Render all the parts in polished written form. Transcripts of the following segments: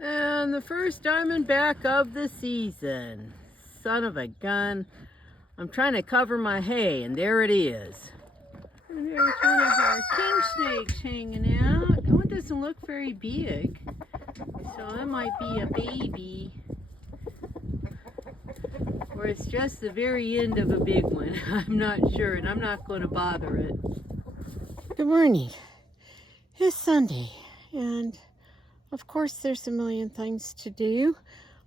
And the first diamondback of the season. Son of a gun. I'm trying to cover my hay, and there it is. And there's one of our king snakes hanging out. That one doesn't look very big, so it might be a baby. Or it's just the very end of a big one. I'm not sure, and I'm not going to bother it. Good morning. It's Sunday, and of course there's a million things to do.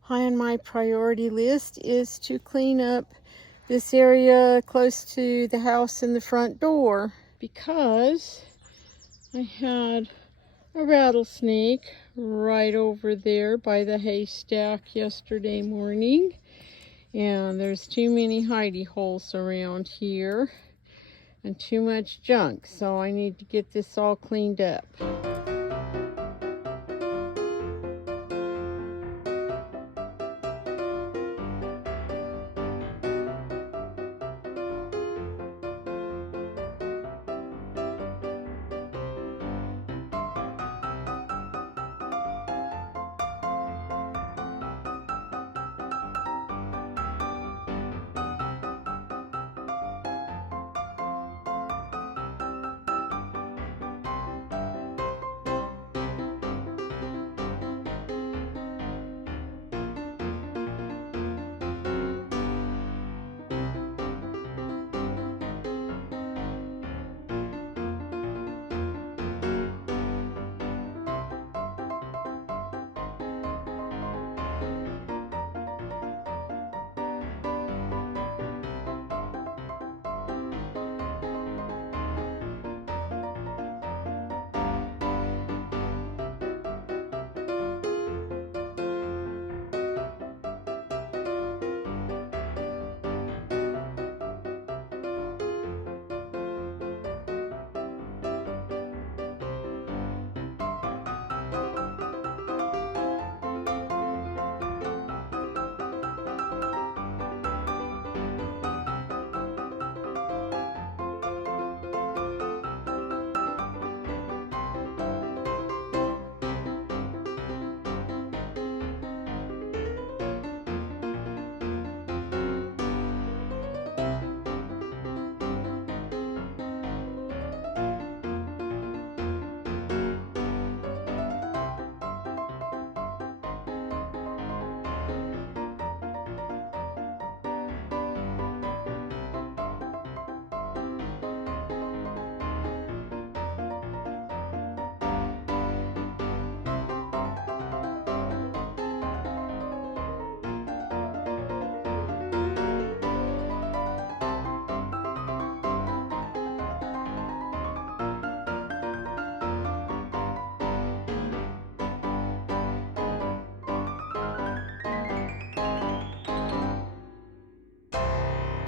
High on my priority list is to clean up this area close to the house and the front door, because I had a rattlesnake right over there by the haystack yesterday morning, and there's too many hidey holes around here and too much junk, so I need to get this all cleaned up.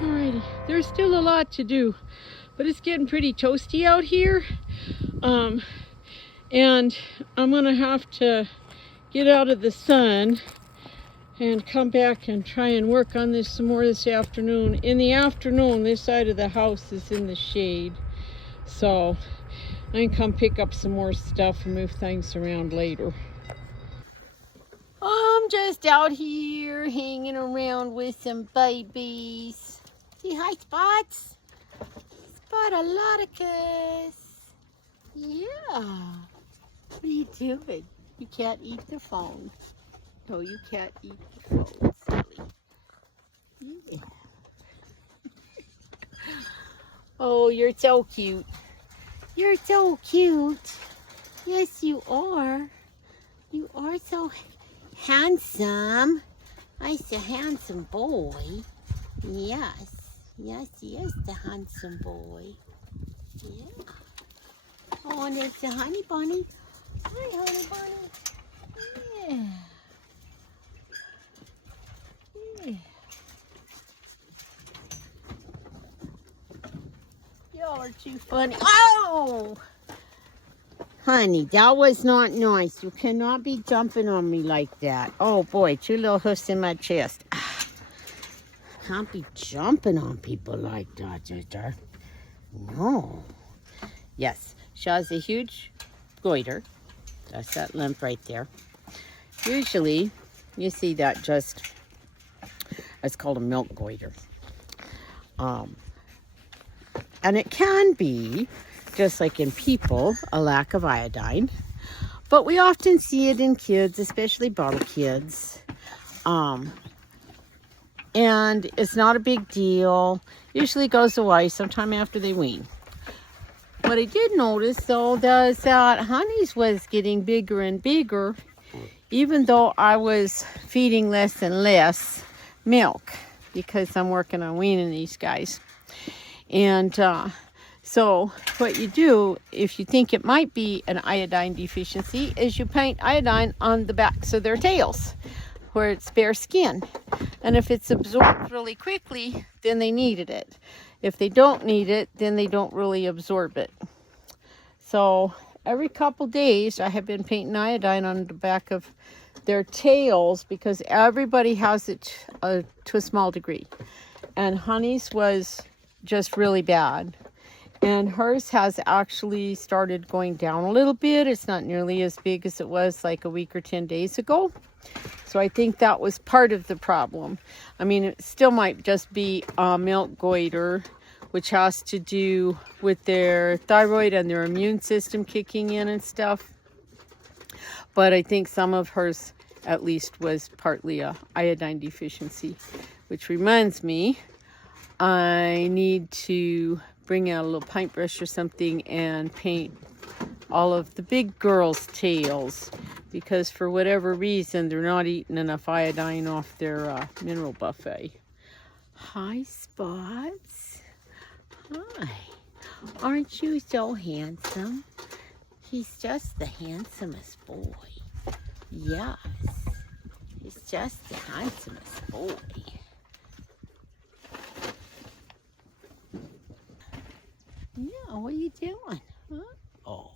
Alrighty, there's still a lot to do, but it's getting pretty toasty out here, and I'm gonna have to get out of the sun and come back and try and work on this some more this afternoon. In the afternoon, this side of the house is in the shade, so I can come pick up some more stuff and move things around later. I'm just out here hanging around with some babies. Say hi, Spots. Spot-a-loticus. Yeah. What are you doing? You can't eat the phone. No, you can't eat the phone, silly. Yeah. Oh, you're so cute. You're so cute. Yes, you are. You are so handsome. Nice, a handsome boy. Yes. Yes, yes, the handsome boy. Yeah. Oh, and there's the honey bunny. Hi, honey bunny. Yeah. Yeah. Y'all are too funny. Oh! Honey, that was not nice. You cannot be jumping on me like that. Oh boy, two little hoofs in my chest. Can't be jumping on people like that, sister. No. Yes, she has a huge goiter. That's that limp right there. usually you see that just, it's called a milk goiter. And it can be, just like in people, a lack of iodine. But we often see it in kids, especially bottle kids. And it's not a big deal. Usually goes away sometime after they wean. What I did notice, though, is that Honey's was getting bigger and bigger, even though I was feeding less and less milk, because I'm working on weaning these guys. And so what you do, if you think it might be an iodine deficiency, is you paint iodine on the backs of their tails, where it's bare skin. And if it's absorbed really quickly, then they needed it. If they don't need it, then they don't really absorb it. So every couple days, I have been painting iodine on the back of their tails, because everybody has it to a small degree. And Honey's was just really bad. And hers has actually started going down a little bit. It's not nearly as big as it was like a week or 10 days ago. So I think that was part of the problem. I mean, it still might just be a milk goiter, which has to do with their thyroid and their immune system kicking in and stuff. But I think some of hers, at least, was partly a iodine deficiency, which reminds me, I need to bring out a little paintbrush or something and paint all of the big girls' tails, because for whatever reason they're not eating enough iodine off their mineral buffet. Hi, Spots. Hi. Aren't you so handsome? He's just the handsomest boy. Yes. He's just the handsomest boy. Yeah, what are you doing? Huh? Oh.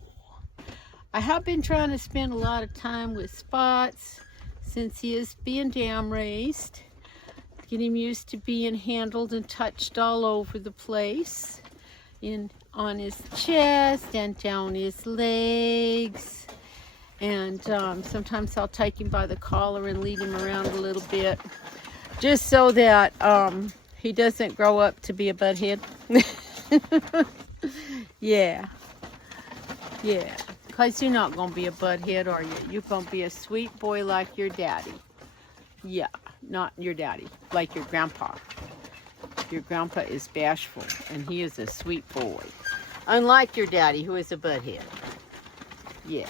I have been trying to spend a lot of time with Spots since he is being dam raised. Get him used to being handled and touched all over the place. On his chest and down his legs. And sometimes I'll take him by the collar and lead him around a little bit, just so that he doesn't grow up to be a butthead. Yeah. Because you're not going to be a butthead, are you? You're going to be a sweet boy like your daddy. Yeah, not your daddy, like your grandpa. Your grandpa is bashful, and he is a sweet boy. Unlike your daddy, who is a butthead. Yeah.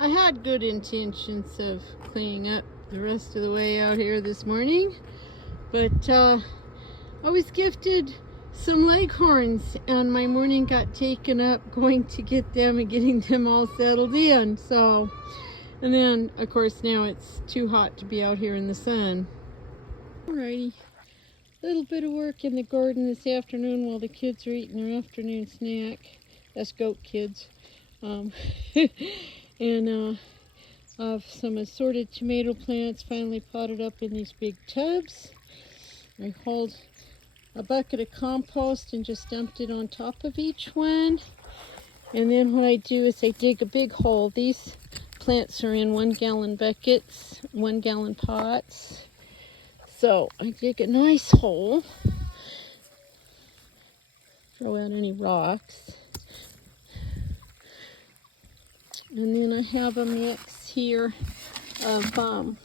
I had good intentions of cleaning up the rest of the way out here this morning, but I was gifted some Leghorns, and my morning got taken up going to get them and getting them all settled in. So, and then of course now it's too hot to be out here in the sun. Alrighty, a little bit of work in the garden this afternoon while the kids are eating their afternoon snack. That's goat kids. And I've some assorted tomato plants finally potted up in these big tubs. I hauled a bucket of compost and just dumped it on top of each one. And then what I do is I dig a big hole. These plants are in 1 gallon buckets, 1 gallon pots. So I dig a nice hole, throw out any rocks. And then I have a mix here of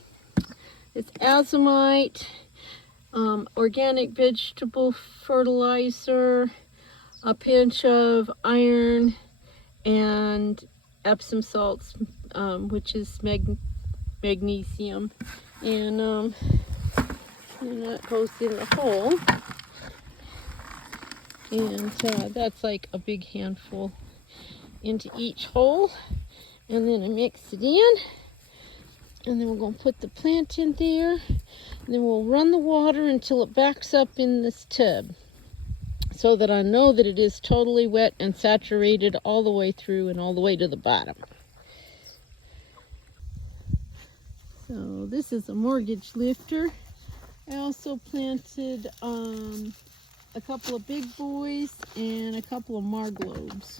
it's azomite, organic vegetable fertilizer, a pinch of iron, and Epsom salts, which is magnesium. And that goes in the hole. And that's like a big handful into each hole. And then I mix it in, and then we're going to put the plant in there, and then we'll run the water until it backs up in this tub, so that I know that it is totally wet and saturated all the way through and all the way to the bottom. So this is a mortgage lifter. I also planted a couple of big boys and a couple of marglobes.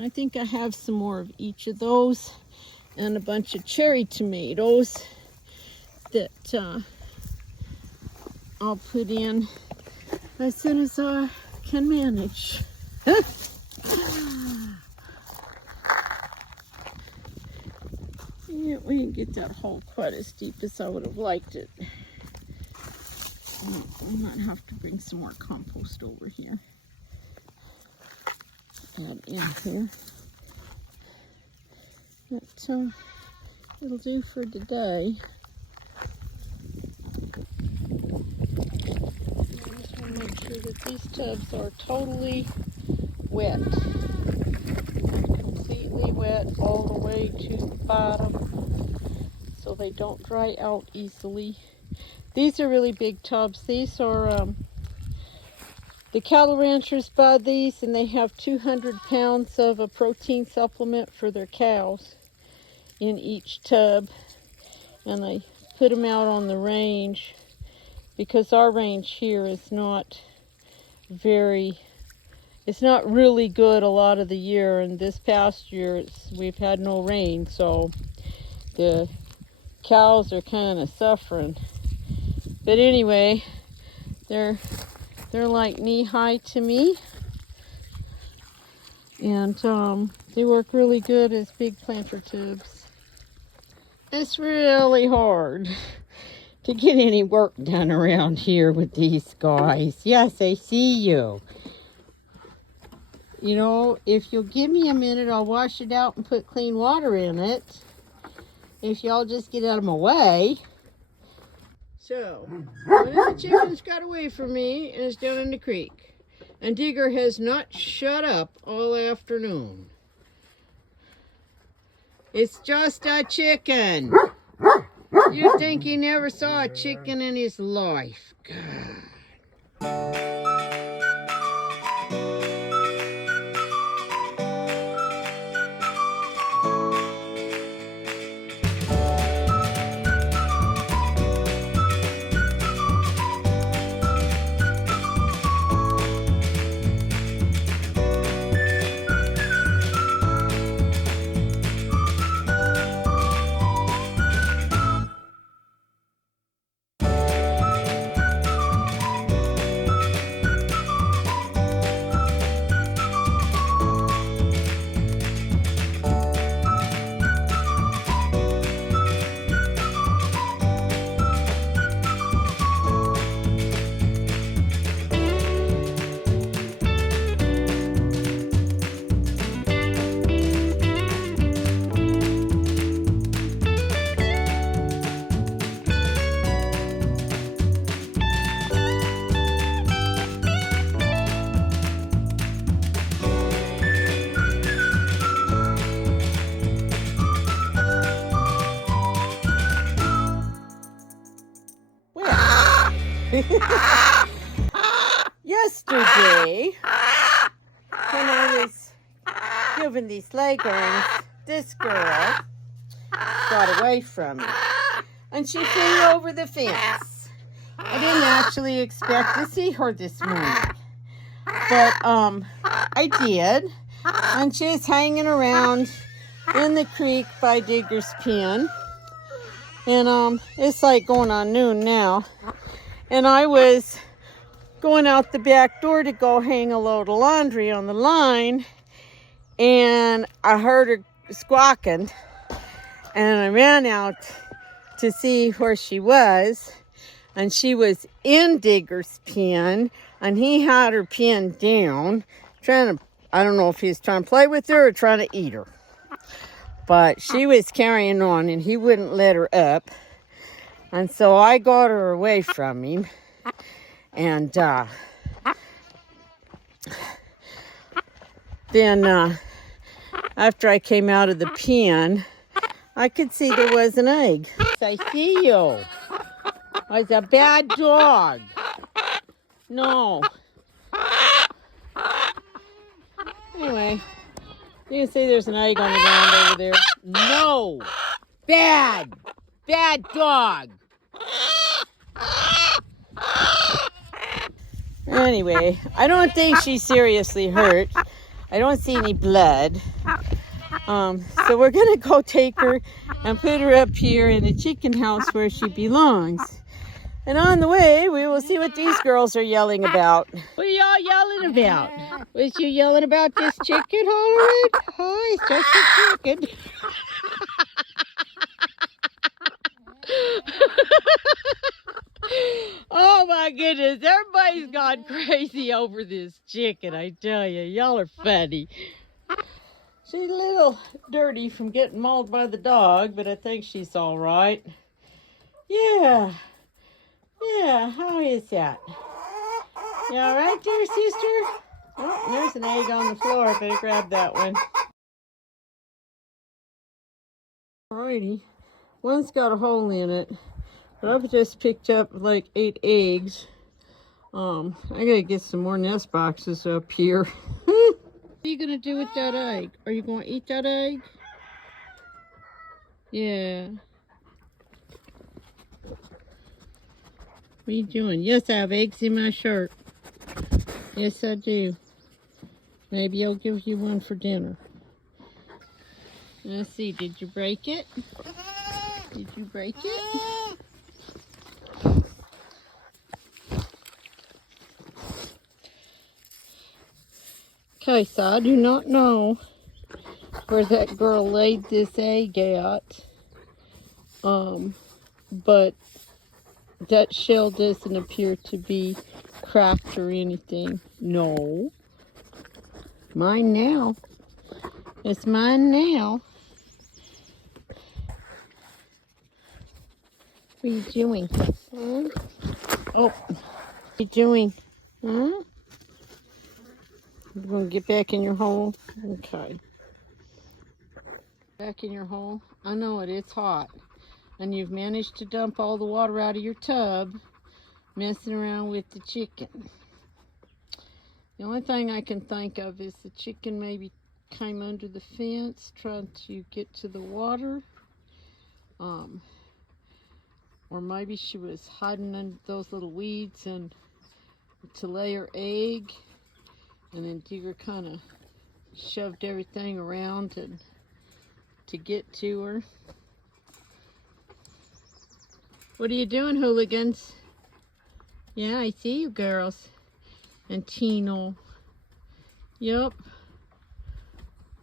I think I have some more of each of those and a bunch of cherry tomatoes that I'll put in as soon as I can manage. Yeah, we didn't get that hole quite as deep as I would have liked it. I might have to bring some more compost over here. Add in here. But it'll do for today. I just want to make sure that these tubs are totally wet. Completely wet all the way to the bottom so they don't dry out easily. These are really big tubs. These are, the cattle ranchers buy these and they have 200 pounds of a protein supplement for their cows in each tub. And they put them out on the range because our range here is not it's not really good a lot of the year. And this past year we've had no rain, so the cows are kind of suffering. But anyway, they're like knee-high to me, and they work really good as big planter tubs. It's really hard to get any work done around here with these guys. Yes, I see you. You know, if you'll give me a minute, I'll wash it out and put clean water in it. If y'all just get out of my way. So, one of the chickens got away from me and is down in the creek. And Digger has not shut up all afternoon. It's just a chicken. You think he never saw a chicken in his life? God. Yesterday, when I was giving these Leghorns, this girl got away from me, and she flew over the fence. I didn't actually expect to see her this morning, but I did, and she's hanging around in the creek by Digger's pen, and it's like going on noon now. And I was going out the back door to go hang a load of laundry on the line, and I heard her squawking, and I ran out to see where she was, and she was in Digger's pen, and he had her pinned down, I don't know if he was trying to play with her or trying to eat her, but she was carrying on, and he wouldn't let her up. And so I got her away from him, and then after I came out of the pen, I could see there was an egg. I see you. I was a bad dog. No. Anyway, you can see there's an egg on the ground over there. No. Bad dog. Anyway, I don't think she's seriously hurt. I don't see any blood. So we're gonna go take her and put her up here in a chicken house where she belongs. And on the way, we will see what these girls are yelling about. What are y'all yelling about? Was you yelling about this chicken hollering? Hi, it's just a chicken. Oh my goodness, everybody's gone crazy over this chicken, I tell you. Y'all are funny. She's a little dirty from getting mauled by the dog, but I think she's all right. Yeah. Yeah, how is that? You all right there, sister? Oh, there's an egg on the floor. I better grab that one. Alrighty. One's got a hole in it, but I've just picked up like 8 eggs. I gotta get some more nest boxes up here. What are you gonna do with that egg? Are you gonna eat that egg? Yeah. What are you doing? Yes, I have eggs in my shirt. Yes, I do. Maybe I'll give you one for dinner. Let's see, did you break it? Did you break it? Okay, so I do not know where that girl laid this egg at. But that shell doesn't appear to be cracked or anything. No. Mine now. It's mine now. What are you doing? Huh? Oh. What are you doing? Huh? You're going to get back in your hole? Okay. Back in your hole? I know it. It's hot. And you've managed to dump all the water out of your tub, messing around with the chicken. The only thing I can think of is the chicken maybe came under the fence trying to get to the water. Or maybe she was hiding under those little weeds and to lay her egg. And then Digger kind of shoved everything around and to get to her. What are you doing, hooligans? Yeah, I see you girls. And Tino. Yep.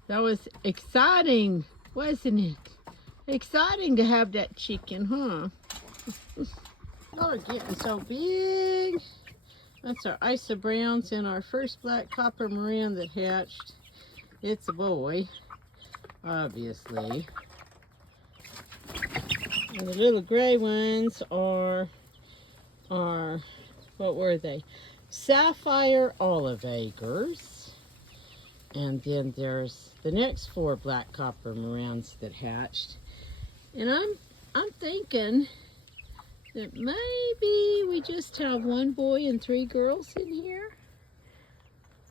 That was exciting, wasn't it? Exciting to have that chicken, huh? Y'all are getting so big. That's our Isa Browns and our first black copper Marin that hatched. It's a boy, obviously. And the little gray ones are, what were they? Sapphire Olive Acres. And then there's the next 4 black copper Marans that hatched. And I'm thinking that maybe we just have 1 boy and 3 girls in here.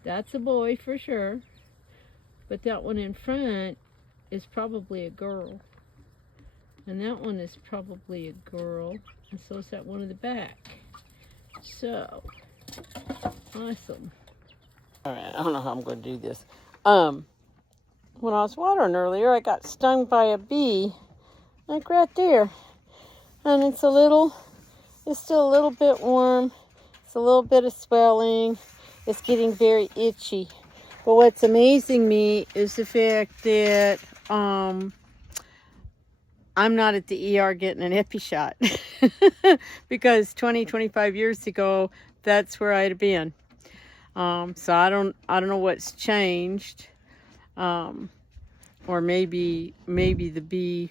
That's a boy for sure. But that one in front is probably a girl. And that one is probably a girl. And so is that one in the back. So, awesome. Alright, I don't know how I'm going to do this. When I was watering earlier, I got stung by a bee. Like right there. And it's still a little bit warm. It's a little bit of swelling. It's getting very itchy. But what's amazing me is the fact that I'm not at the ER getting an epi shot. Because 25 years ago, that's where I'd have been. So I don't know what's changed. Or maybe the bee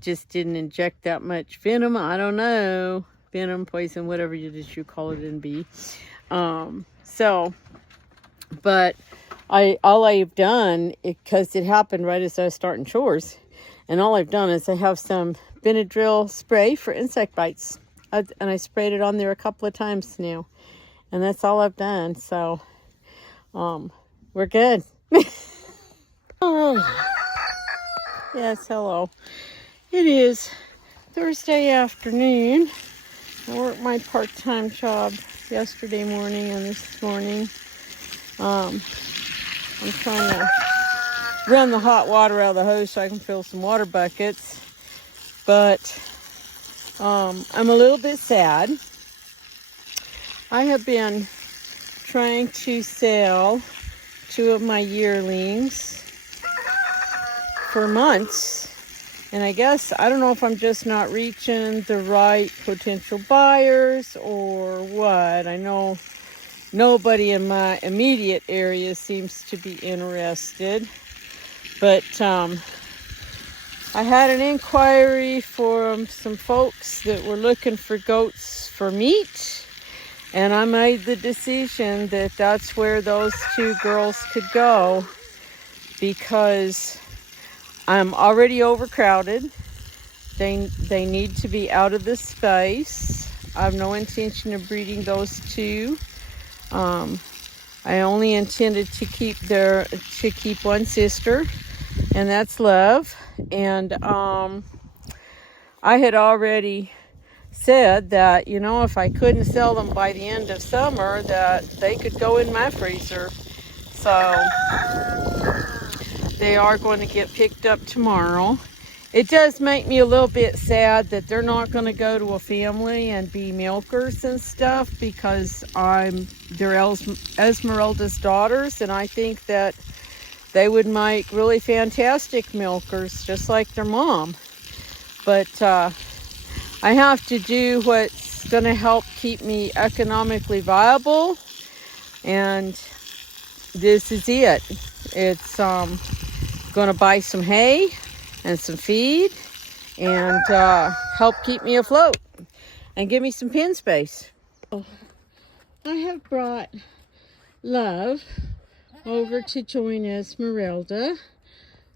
just didn't inject that much venom. I don't know. Venom, poison, whatever you call it in bee. But all I've done, because it happened right as I was starting chores, and all I've done is I have some Benadryl spray for insect bites. And I sprayed it on there a couple of times now. And that's all I've done. So, we're good. All right. Yes, hello. It is Thursday afternoon. my part-time job yesterday morning and this morning. I'm trying to run the hot water out of the hose so I can fill some water buckets. But I'm a little bit sad. I have been trying to sell 2 of my yearlings for months. And I guess, I don't know if I'm just not reaching the right potential buyers or what. I know nobody in my immediate area seems to be interested. But I had an inquiry from some folks that were looking for goats for meat. And I made the decision that that's where those 2 girls could go, because I'm already overcrowded. They need to be out of this space. I have no intention of breeding those 2. I only intended to keep one sister, and that's Love. And I had already said that, you know, if I couldn't sell them by the end of summer, that they could go in my freezer. So they are going to get picked up tomorrow. It does make me a little bit sad that they're not going to go to a family and be milkers and stuff, because they're Esmeralda's daughters, and I think that they would make really fantastic milkers, just like their mom. But I have to do what's going to help keep me economically viable, and this is it. It's going to buy some hay and some feed and help keep me afloat and give me some pen space. I have brought Love over to join Esmeralda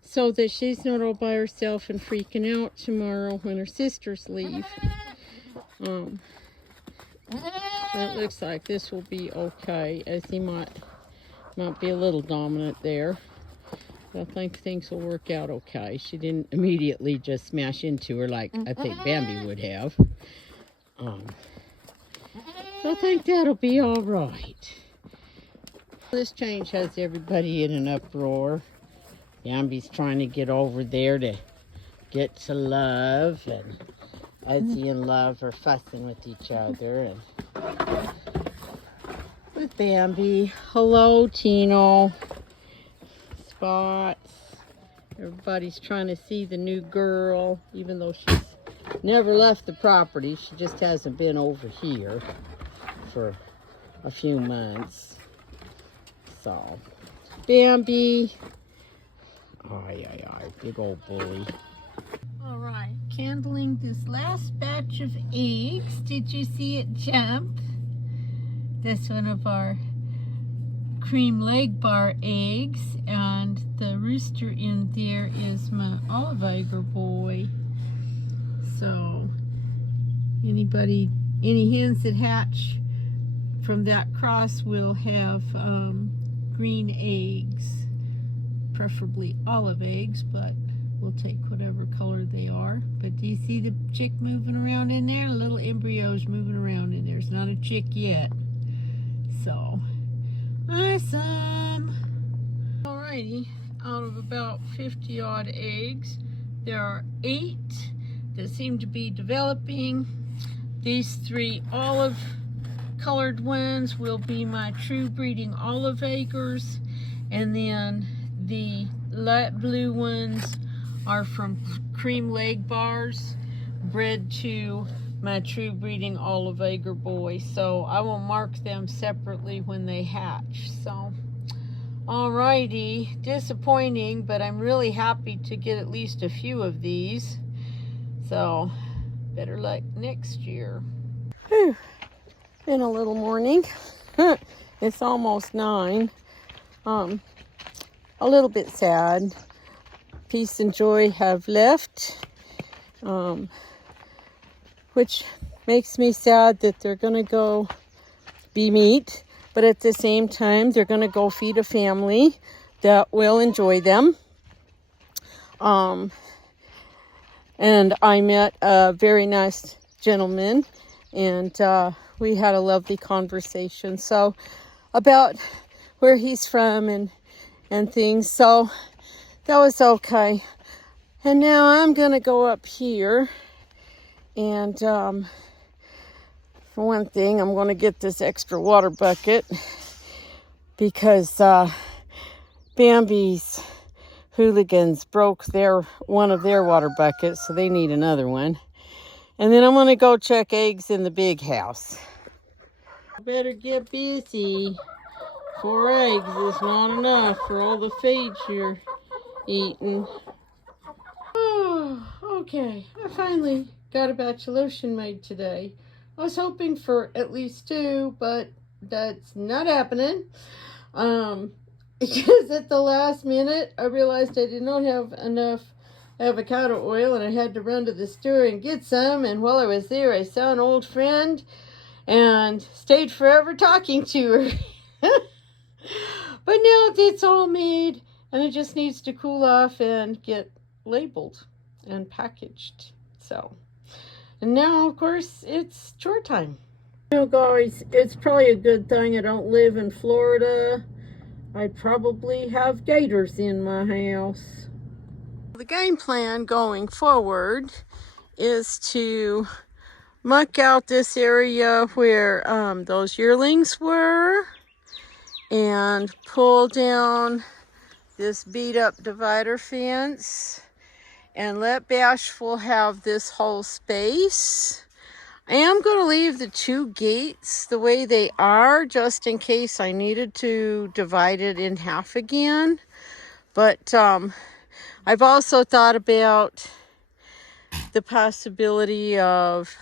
so that she's not all by herself and freaking out tomorrow when her sisters leave. It looks like this will be okay, as he might be a little dominant there. I think things will work out okay. She didn't immediately just smash into her like I think Bambi would have. So I think that'll be all right. This change has everybody in an uproar. Bambi's trying to get over there to get to Love, and Ezzy and Love are fussing with each other. And with Bambi, hello Tino. Spots. Everybody's trying to see the new girl, even though she's never left the property. She just hasn't been over here for a few months. So, Bambi. Ay, big old bully. All right, candling this last batch of eggs. Did you see it jump? That's one of our cream leg bar eggs, and the rooster in there is my olive egger boy. So any hens that hatch from that cross will have green eggs, preferably olive eggs, but we'll take whatever color they are. But do you see the chick moving around in there? The little embryos moving around in there. It's not a chick yet. So awesome. Alrighty, out of about 50 odd eggs, there are 8 that seem to be developing. These 3 olive colored ones will be my true breeding olive eggers, and then the light blue ones are from cream leg bars bred to my true breeding olive egger boy. So I will mark them separately when they hatch. So alrighty, disappointing, but I'm really happy to get at least a few of these. So better luck next year. Whew. Been a little morning. It's almost 9. A little bit sad. Peace and Joy have left, which makes me sad that they're going to go be meat, but at the same time, they're going to go feed a family that will enjoy them. And I met a very nice gentleman, and we had a lovely conversation. So about where he's from and things. So that was okay. And now I'm gonna go up here, and for one thing, I'm gonna get this extra water bucket because Bambi's hooligans broke one of their water buckets, so they need another one. And then I'm gonna go check eggs in the big house. I better get busy. 4 eggs is not enough for all the feed you're eating. Oh, okay. I finally got a batch of lotion made today. I was hoping for at least 2, but that's not happening. Because at the last minute, I realized I did not have enough avocado oil, and I had to run to the store and get some. And while I was there, I saw an old friend and stayed forever talking to her. But now it's all made, and it just needs to cool off and get labeled and packaged. So, and now, of course, it's chore time. You know, guys, it's probably a good thing I don't live in Florida. I'd probably have gators in my house. The game plan going forward is to muck out this area where those yearlings were, and pull down this beat up divider fence, and let Bashful have this whole space. I am going to leave the 2 gates the way they are, just in case I needed to divide it in half again. But I've also thought about the possibility of,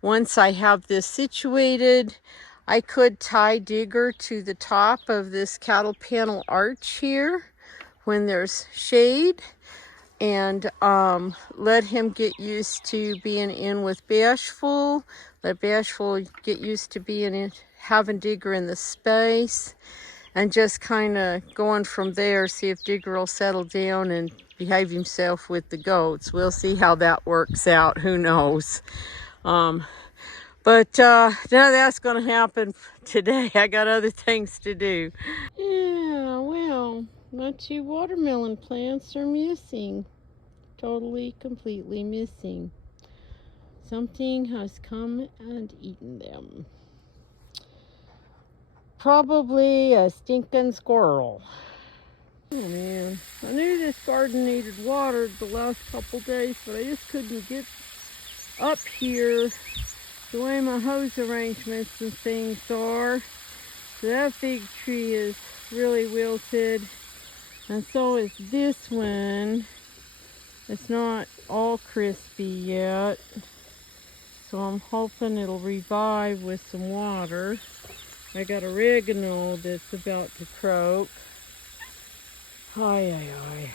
once I have this situated, I could tie Digger to the top of this cattle panel arch here when there's shade, and let him get used to being in with Bashful. Let Bashful get used to being in, having Digger in the space, and just kind of going from there, see if Digger will settle down and behave himself with the goats. We'll see how that works out. Who knows? But none of that's going to happen today. I got other things to do. Yeah, well, my 2 watermelon plants are missing. Totally, completely missing. Something has come and eaten them. Probably a stinking squirrel. Oh man, I knew this garden needed watered the last couple days, but I just couldn't get up here the way my hose arrangements and things are. So that fig tree is really wilted, and so is this one. It's not all crispy yet, so I'm hoping it'll revive with some water. I got oregano that's about to croak. Ay, ay, ay.